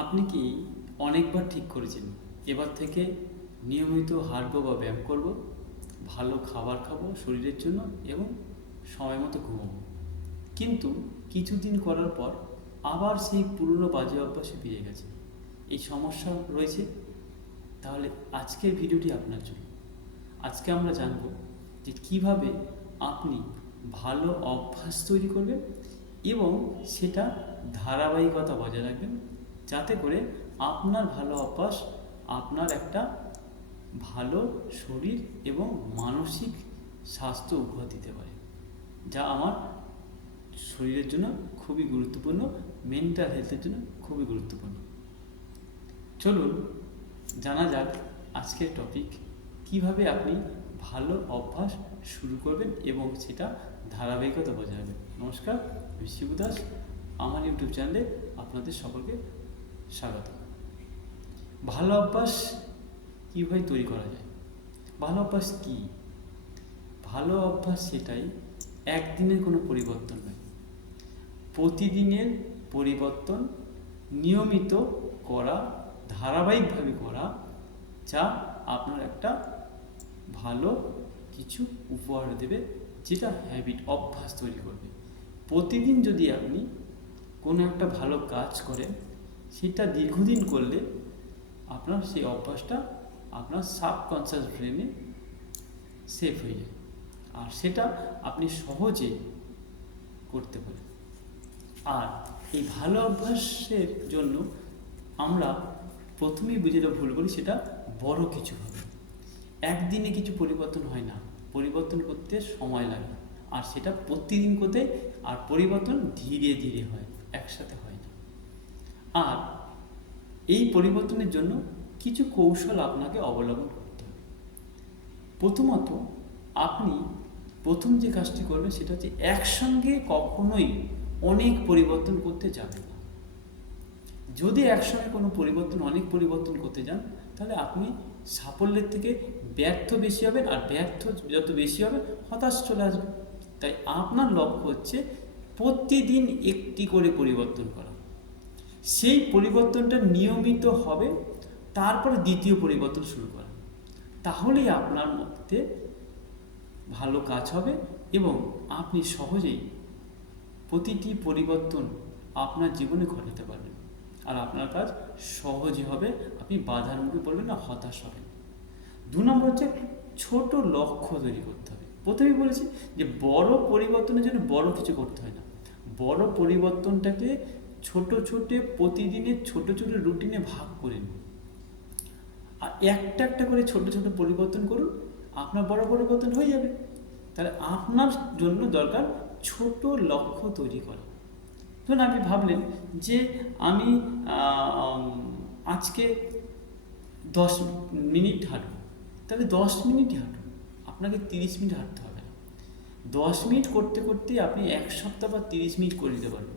আপনি কি অনেকবার ঠিক করেছেন এবার থেকে নিয়মিত হাঁটবো বা ব্যায়াম করব, ভালো খাবার খাবো শরীরের জন্য এবং সময় মতো ঘুমাবো, কিন্তু কিছুদিন করার পর আবার সেই পুরনো বাজে অভ্যাসে ফিরে গেছে? এই সমস্যা রয়েছে? তাহলে আজকের ভিডিওটি আপনার জন্য। আজকে আমরা জানব যে কিভাবে আপনি ভালো অভ্যাস তৈরি করবেন এবং সেটা ধারাবাহিকতা বজায় রাখবেন, যাতে করে আপনার ভালো অভ্যাস আপনার একটা ভালো শরীর এবং মানসিক স্বাস্থ্য উপহার দিতে পারে, যা আমার শরীরের জন্য খুবই গুরুত্বপূর্ণ, মেন্টাল হেলথের জন্য খুবই গুরুত্বপূর্ণ। চলুন জানা যাক আজকের টপিক, কিভাবে আপনি ভালো অভ্যাস শুরু করবেন এবং সেটা ধারাবাহিকতা বজায় রাখবেন। নমস্কার, আমি শিবু দাস। আমার ইউটিউব চ্যানেলে আপনাদের সকলকে স্বাগত। ভালো অভ্যাস কীভাবে তৈরি করা যায়? ভালো অভ্যাস কী? ভালো অভ্যাস সেটাই একদিনের কোনো পরিবর্তন নয়, প্রতিদিনের পরিবর্তন, নিয়মিত করা, ধারাবাহিকভাবে করা, যা আপনার একটা ভালো কিছু উপহার দেবে, যেটা হ্যাবিট, অভ্যাস তৈরি করবে। প্রতিদিন যদি আপনি কোনো একটা ভালো কাজ করেন, সেটা দীর্ঘদিন করলে আপনার সেই অভ্যাসটা আপনার সাবকনসিয়াস ব্রেনে সেভ হয়ে যায়, আর সেটা আপনি সহজে করতে পারেন। আর এই ভালো অভ্যাসের জন্য আমরা প্রথমেই যেটা ভুল করি, সেটা বড় কিছু হবে। একদিনে কিছু পরিবর্তন হয় না, পরিবর্তন করতে সময় লাগে, আর সেটা প্রতিদিন করতে, আর পরিবর্তন ধীরে ধীরে হয়, একসাথে হয় না। আর এই পরিবর্তনের জন্য কিছু কৌশল আপনাকে অবলম্বন করতে হবে। প্রথমত, আপনি প্রথম যে কাজটি করবেন সেটা হচ্ছে একসঙ্গে কখনোই অনেক পরিবর্তন করতে যাবেন না। যদি একসঙ্গে কোনো অনেক পরিবর্তন করতে যান, তাহলে আপনি সাফল্যের থেকে ব্যর্থ বেশি হবেন, আর ব্যর্থ যত বেশি হবে হতাশ চলে আসবে। তাই আপনার লক্ষ্য হচ্ছে প্রতিদিন একটি করে পরিবর্তন করা। সেই পরিবর্তনটা নিয়মিত হবে, তারপরে দ্বিতীয় পরিবর্তন শুরু করা। তাহলেই আপনার মধ্যে ভালো কাজ হবে এবং আপনি সহজেই প্রতিটি পরিবর্তন আপনার জীবনে ঘটাতে পারবেন, আর আপনার কাজ সহজে হবে, আপনি বাধার মুখে পড়বেন না, হতাশ হবেন। 2 নম্বর হচ্ছে ছোট লক্ষ্য তৈরি করতে হবে। প্রথমেই বলেছি যে বড় পরিবর্তনের জন্য বড় কিছু করতে হয় না, বড় পরিবর্তনটাকে ছোট ছোট প্রতিদিনের ছোট ছোট রুটিনে ভাগ করে নিন, আর একটা একটা করে ছোট ছোট পরিবর্তন করুন, আপনার বড় পরিবর্তন হয়ে যাবে। তাহলে আপনার জন্য দরকার ছোট লক্ষ্য তৈরি করা। ধরুন আপনি ভাবলেন যে আমি আজকে 10 মিনিট হাঁটব, তাহলে 10 মিনিটই হাঁটুন, আপনাকে 30 মিনিট হাঁটতে হবে না। 10 মিনিট করতে করতে আপনি 1 সপ্তাহ বা 30 মিনিট করে দিতে পারবেন।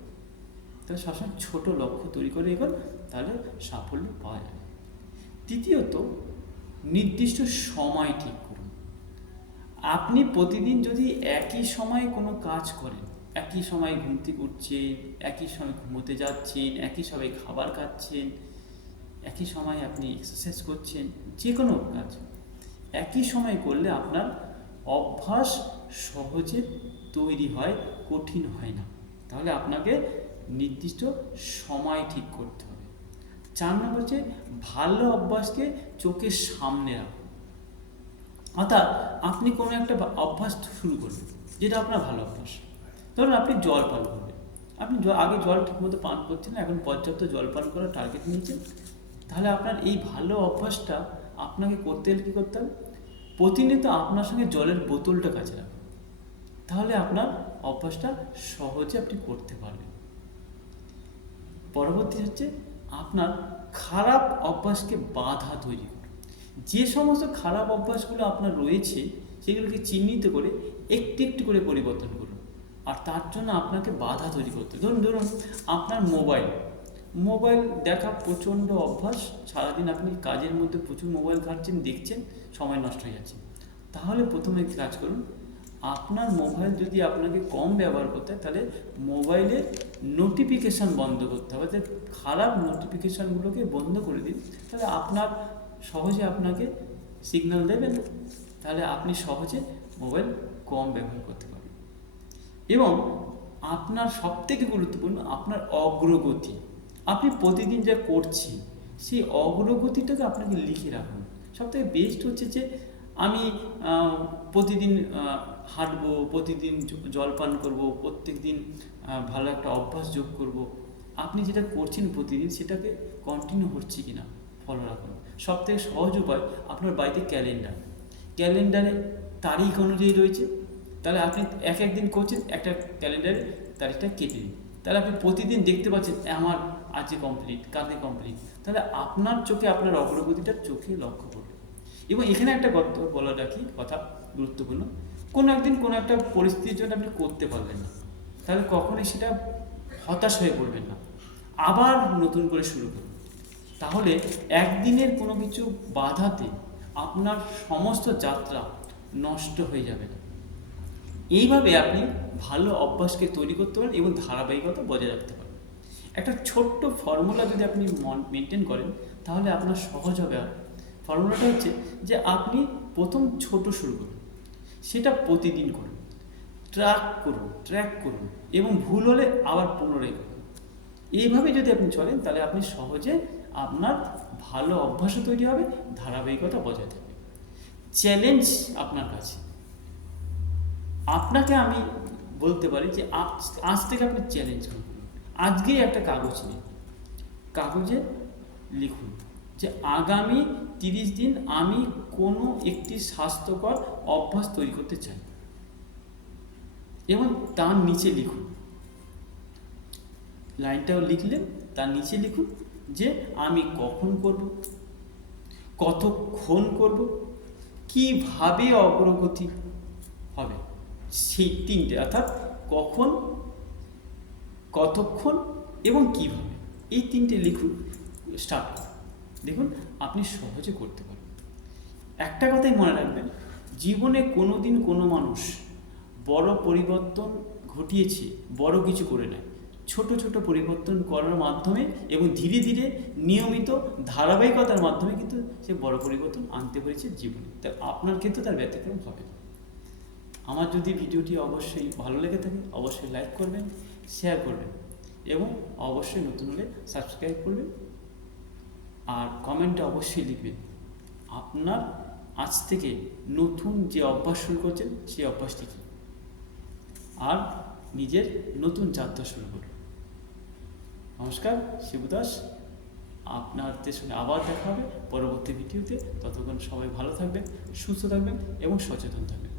তাহলে সবসময় ছোটো লক্ষ্য তৈরি করে এগোন, তাহলে সাফল্য পাওয়া যাবে। তৃতীয়ত, নির্দিষ্ট সময় ঠিক করুন। আপনি প্রতিদিন যদি একই সময়ে কোনো কাজ করেন, একই সময় ঘুম থেকে উঠছেন, একই সময় ঘুমোতে যাচ্ছেন, একই সময় খাবার খাচ্ছেন, একই সময় আপনি এক্সারসাইজ করছেন, যে কোনো কাজ একই সময় করলে আপনার অভ্যাস সহজে তৈরি হয়, কঠিন হয় না। তাহলে আপনাকে নির্দিষ্ট সময় ঠিক করতে হবে। 4 নম্বর হচ্ছে ভালো অভ্যাসকে চোখের সামনে রাখুন। অর্থাৎ আপনি কোনো একটা অভ্যাস শুরু করবেন, যেটা আপনার ভালো অভ্যাস। ধরুন আপনি জল পান করবেন, আপনি আগে জল ঠিকমতো পান করছেন না, এখন পর্যাপ্ত জল পান করার টার্গেট নিয়েছেন। তাহলে আপনার এই ভালো অভ্যাসটা আপনাকে করতে হলে কী করতে হবে? প্রতিনিয়ত আপনার সঙ্গে জলের বোতলটা কাছে রাখুন, তাহলে আপনার অভ্যাসটা সহজে আপনি করতে পারবেন। পরবর্তী হচ্ছে আপনার খারাপ অভ্যাসকে বাধা তৈরি করুন। যে সমস্ত খারাপ অভ্যাসগুলো আপনার রয়েছে, সেগুলোকে চিহ্নিত করে একটি একটি করে পরিবর্তন করুন, আর তার জন্য আপনাকে বাধা তৈরি করতে হবে। ধরুন আপনার মোবাইল দেখা প্রচণ্ড অভ্যাস, সারাদিন আপনি কাজের মধ্যে প্রচুর মোবাইল ঘাঁটছেন, দেখছেন, সময় নষ্ট হয়ে যাচ্ছে। তাহলে প্রথমে কাজ করুন, আপনার মোবাইল যদি আপনাকে কম ব্যবহার করতে হয়, তাহলে মোবাইলের নোটিফিকেশান বন্ধ করতে হবে, অর্থাৎ খারাপ নোটিফিকেশানগুলোকে বন্ধ করে দিন। তাহলে আপনার সহজে আপনাকে সিগন্যাল দেবে না, তাহলে আপনি সহজে মোবাইল কম ব্যবহার করতে পারবেন। এবং আপনার সবথেকে গুরুত্বপূর্ণ আপনার অগ্রগতি, আপনি প্রতিদিন যা করছেন সেই অগ্রগতিটাকে আপনাকে লিখে রাখুন। সবথেকে বেস্ট হচ্ছে যে আমি প্রতিদিন হাঁটবো, প্রতিদিন জল পান করবো, প্রত্যেক দিন ভালো একটা অভ্যাস যোগ করব। আপনি যেটা করছেন প্রতিদিন সেটাকে কন্টিনিউ হচ্ছে কি না ফলো রাখুন। সবথেকে সহজ উপায়, আপনার বাড়িতে ক্যালেন্ডারে তারিখ অনুযায়ী রয়েছে, তাহলে আপনি এক দিন করছেন, একটা ক্যালেন্ডারে তারিখটা কেটে দিন, তাহলে আপনি প্রতিদিন দেখতে পাচ্ছেন আমার আজকে কমপ্লিট, কালকে কমপ্লিট, তাহলে আপনার চোখে আপনার অগ্রগতিটা চোখে লক্ষ্য করবে। এবং এখানে একটা বলা রাখি কথা গুরুত্বপূর্ণ, কোনো একদিন কোনো একটা পরিস্থিতির জন্য আপনি করতে পারলেন না, তাহলে কখনোই সেটা হতাশ হয়ে পড়বেন না, আবার নতুন করে শুরু করুন। তাহলে একদিনের কোনো কিছু বাধাতে আপনার সমস্ত যাত্রা নষ্ট হয়ে যাবে না। এইভাবে আপনি ভালো অভ্যাসকে তৈরি করতে পারেন এবং ধারাবাহিকতা বজায় রাখতে পারেন। একটা ছোট্ট ফর্মুলা যদি আপনি মেনটেন করেন তাহলে আপনার সহজ হবে। ফর্মুলাটা হচ্ছে যে আপনি প্রথম ছোট শুরু করুন, সেটা প্রতিদিন করুন, ট্র্যাক করুন এবং ভুল হলে আবার পুনরায় করুন। এইভাবে যদি আপনি চলেন তাহলে আপনি সহজে আপনার ভালো অভ্যাসও তৈরি হবে, ধারাবাহিকতা বজায় থাকবে। চ্যালেঞ্জ আপনার কাছে, আপনাকে আমি বলতে পারি যে আজ থেকে আপনি চ্যালেঞ্জ করুন। আজকেই একটা কাগজ নিন, কাগজে লিখুন যে আগামী 30 দিন আমি কোনো একটি স্বাস্থ্যকর অভ্যাস তৈরি করতে চাই, এবং তার নিচে লিখুন, লাইনটাও লিখলেন, তার নিচে লিখুন যে আমি কখন করব, কতক্ষণ করব, কিভাবে অগ্রগতি হবে, সেই তিনটে, অর্থাৎ কখন, কতক্ষণ এবং কিভাবে, এই তিনটে লিখুন, স্টার্ট করুন। দেখুন আপনি সহজে করতে পারবেন। একটা কথাই মনে রাখবেন, জীবনে কোনো দিন কোনো মানুষ বড় পরিবর্তন ঘটিয়েছে বড় কিছু করে নেয়, ছোট ছোট পরিবর্তন করার মাধ্যমে এবং ধীরে ধীরে নিয়মিত ধারাবাহিকতার মাধ্যমে কিন্তু সে বড় পরিবর্তন আনতে পেরেছে জীবনে। তা আপনার ক্ষেত্রে তার ব্যতিক্রম হবে না। আমার যদি ভিডিওটি অবশ্যই ভালো লেগে থাকে অবশ্যই লাইক করবেন, শেয়ার করবেন এবং অবশ্যই নতুন হলে সাবস্ক্রাইব করবেন, আর কমেন্টে অবশ্যই লিখবেন আপনার আজ থেকে নতুন যে অভ্যাস শুরু করছেন সেই অভ্যাসটি কী, আর নিজের নতুন যাত্রা শুরু করুন। নমস্কার, শিবু দাস। আপনাদের সঙ্গে আবার দেখা হবে পরবর্তী ভিডিওতে। ততক্ষণ সবাই ভালো থাকবেন, সুস্থ থাকবেন এবং সচেতন থাকবেন।